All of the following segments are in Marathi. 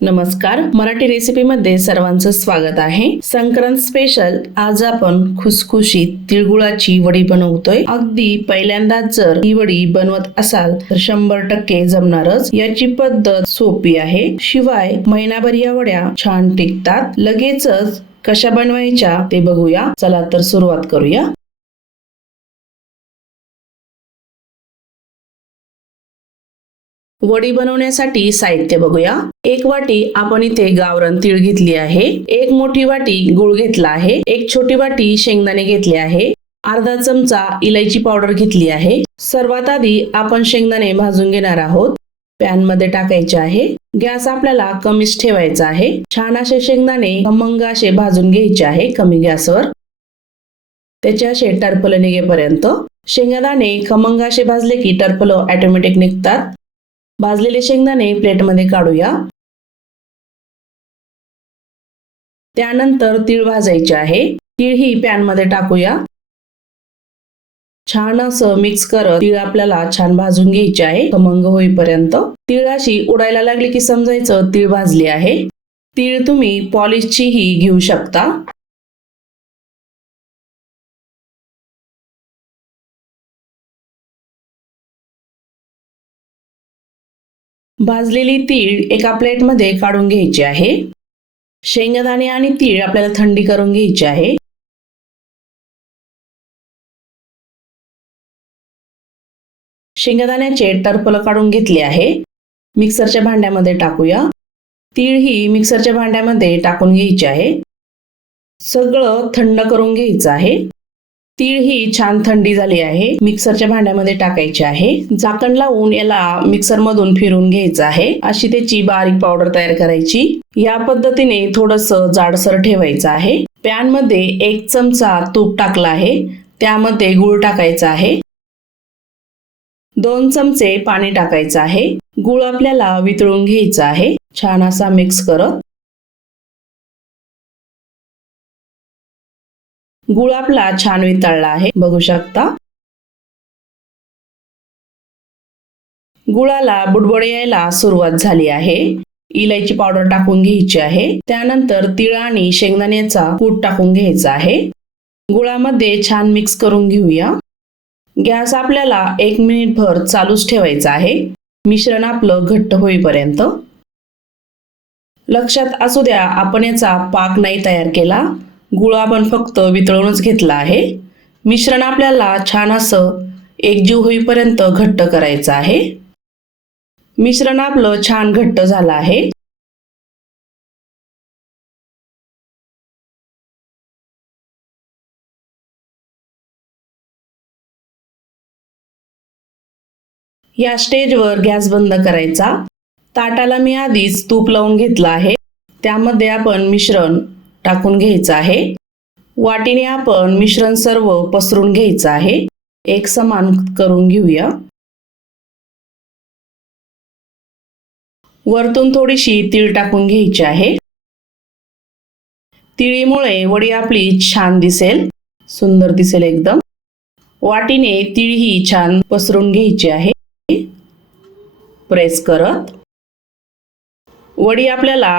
नमस्कार मराठी रेसिपीमध्ये सर्वांचं स्वागत आहे. संक्रांत स्पेशल आज आपण खुसखुशीत तिळगुळाची वडी बनवतोय. अगदी पहिल्यांदाच जर ही वडी बनवत असाल तर शंभर टक्के जमणारच. याची पद्धत सोपी आहे. शिवाय महिनाभर या वड्या छान टिकतात. लगेचच कशा बनवायच्या ते बघूया. चला तर सुरुवात करूया. वडी बनवण्यासाठी साहित्य बघूया. एक वाटी आपण इथे गावरण तीळ घेतली आहे. एक मोठी वाटी गुळ घेतला आहे. एक छोटी वाटी शेंगदाणे घेतले आहे. अर्धा चमचा इलायची पावडर घेतली आहे. सर्वात आधी आपण शेंगदाणे भाजून घेणार आहोत. पॅनमध्ये टाकायचे आहे. गॅस आपल्याला कमीच ठेवायचा आहे. छान असे शेंगदाणे खमंग असे भाजून घ्यायचे आहे कमी गॅसवर. त्याचे असे टर्पल निघेपर्यंत. शेंगदाणे खमंग असे भाजले की टर्पल ऑटोमॅटिक निघतात. भाजलेले शेंगदाणे प्लेटमध्ये काढूया. त्यानंतर तीळ भाजायचे आहे. तीळ ही पॅनमध्ये टाकूया. छान असं मिक्स करत तीळ आपल्याला छान भाजून घ्यायचे आहे. खमंग होईपर्यंत. तिळाशी उडायला लागली की समजायचं तीळ भाजली आहे. तीळ तुम्ही पॉलिशची ही घेऊ शकता. भाजलेली तीळ एका प्लेटमध्ये काढून घ्यायची आहे. शेंगदाणे आणि तीळ आपल्याला थंडी करून घ्यायची आहे. शेंगदाण्याचे टर्पल काढून घेतले आहे. मिक्सरच्या भांड्यामध्ये टाकूया. तीळ ही मिक्सरच्या भांड्यामध्ये टाकून घ्यायची आहे. सगळं थंड करून घ्यायचं आहे. तीळ ही छान थंडी झाली आहे. मिक्सरच्या भांड्यामध्ये टाकायची आहे. झाकण लावून याला मिक्सर मधून फिरून घ्यायचं आहे. अशी त्याची बारीक पावडर तयार करायची. या पद्धतीने थोडस जाडसर ठेवायचं आहे. पॅनमध्ये एक चमचा तूप टाकला आहे. त्यामध्ये गुळ टाकायचा आहे. दोन चमचे पाणी टाकायचं आहे. गुळ आपल्याला वितळून घ्यायचं आहे. छान असा मिक्स करत गुळ आपला छान वितळला आहे. बघू शकता. गुळाला बुडबुडे यायला सुरुवात झाली आहे. इलायची पावडर टाकून घ्यायची आहे. त्यानंतर तिळ आणि शेंगदाण्याचा कूट टाकून घ्यायचा आहे. गुळामध्ये छान मिक्स करून घेऊया. गॅस आपल्याला एक मिनिट भर चालूच ठेवायचा आहे. मिश्रण आपलं घट्ट होईपर्यंत. लक्षात असू द्या आपण याचा पाक नाही तयार केला. गुळ आपण फक्त वितळूनच घेतला आहे. मिश्रण आपल्याला छान असं एकजीव होईपर्यंत घट्ट करायचं आहे. मिश्रण आपलं छान घट्ट झालं आहे. या स्टेजवर गॅस बंद करायचा. ताटाला मी आधीच तूप लावून घेतलं आहे. त्यामध्ये आपण मिश्रण टाकून घ्यायचं आहे. वाटीने आपण मिश्रण सर्व पसरून घ्यायचं आहे. एक समान करून घेऊया. वरतून थोडीशी तीळ टाकून घ्यायची आहे. तिळीमुळे वडी आपली छान दिसेल. सुंदर दिसेल एकदम. वाटीने तीळ ही छान पसरून घ्यायची आहे. प्रेस करत. वडी आपल्याला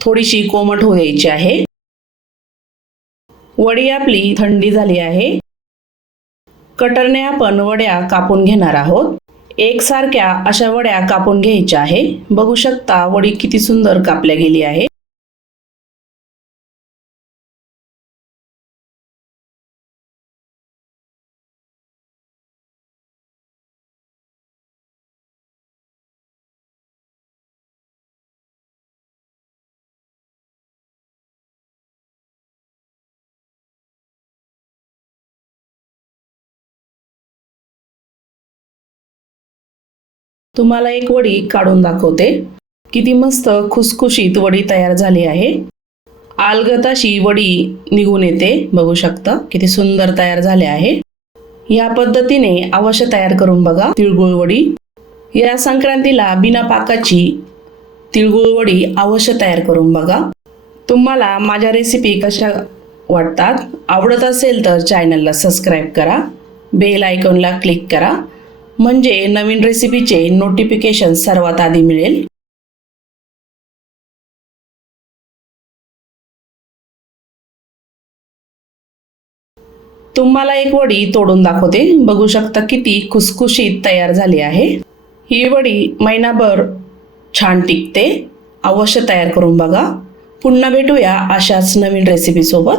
थोडीशी कोमट होऊ द्यायची आहे. वडी आपली थंडी झाली आहे. कटरने आपण वड्या कापून घेणार आहोत. एकसारख्या अशा वड्या कापून घ्यायच्या आहे. बघू शकता वडी किती सुंदर कापल्या गेली आहे. तुम्हाला एक वडी काढून दाखवते. किती मस्त खुसखुशीत वडी तयार झाली आहे. आलगताशी वडी निघून येते. बघू शकता किती सुंदर तयार झाले आहे. या पद्धतीने अवश्य तयार करून बघा तिळगुळ वडी. या संक्रांतीला बिना पाकाची तिळगुळ वडी अवश्य तयार करून बघा. तुम्हाला माझ्या रेसिपी कशा वाटतात? आवडत असेल तर चॅनलला सबस्क्राईब करा. बेल आयकॉनला क्लिक करा. म्हणजे नवीन रेसिपीचे नोटिफिकेशन सर्वात आधी मिळेल. तुम्हाला एक वडी तोडून दाखवते. बघू शकता किती खुसखुशीत तयार झाली आहे. ही वडी महिनाभर छान टिकते. अवश्य तयार करून बघा. पुन्हा भेटूया अशाच नवीन रेसिपीसोबत